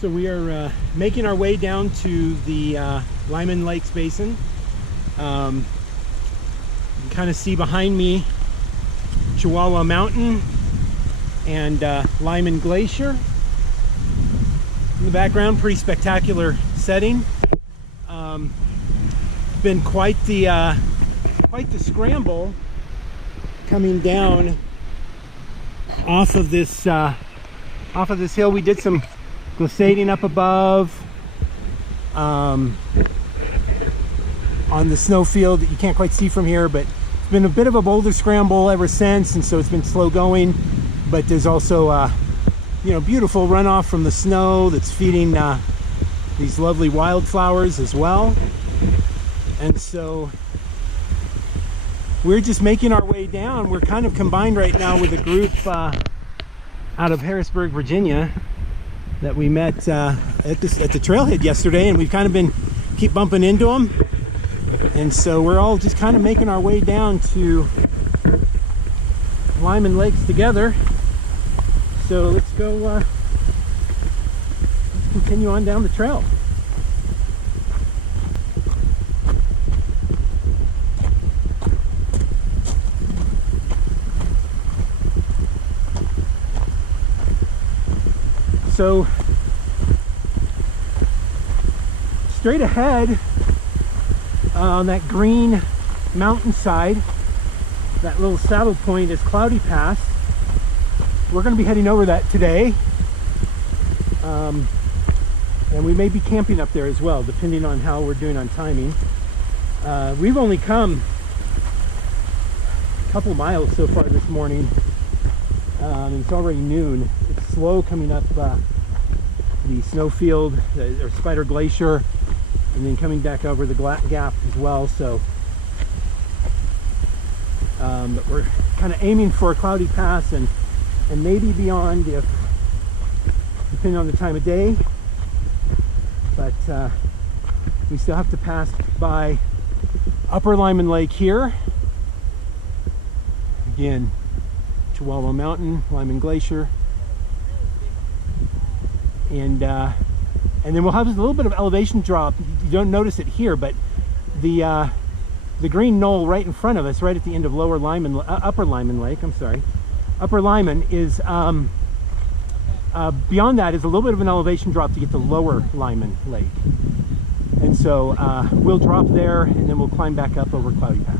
So we are making our way down to the Lyman Basin. You can kind of see behind me Chihuahua Mountain and Lyman Glacier. In the background, pretty spectacular setting. Been quite the scramble coming down off of this hill. We did some glissading up above on the snow field that you can't quite see from here, but it's been a bit of a boulder scramble ever since, and so it's been slow going. But there's also beautiful runoff from the snow that's feeding these lovely wildflowers as well. And so we're just making our way down. We're kind of combined right now with a group out of Harrisburg, Virginia, that we met at the trailhead yesterday, and we've kind of keep bumping into them. And so we're all just kind of making our way down to Lyman Lakes together. So let's go, let's continue on down the trail. So straight ahead on that green mountainside, that little saddle point is Cloudy Pass. We're going to be heading over that today, and we may be camping up there as well, depending on how we're doing on timing. We've only come a couple miles so far this morning, and it's already noon. It's slow coming up the snowfield or Spider Glacier, and then coming back over the gap as well. So but we're kind of aiming for a Cloudy Pass and maybe beyond, if depending on the time of day. But we still have to pass by Upper Lyman Lake here. Again, Chihuahua Mountain, Lyman Glacier, and then we'll have a little bit of elevation drop. You don't notice it here, but the green knoll right in front of us, right at the end of Upper Lyman Lake, Upper Lyman, is beyond that is a little bit of an elevation drop to get to Lower Lyman Lake. And so we'll drop there, and then we'll climb back up over Cloudy Pass.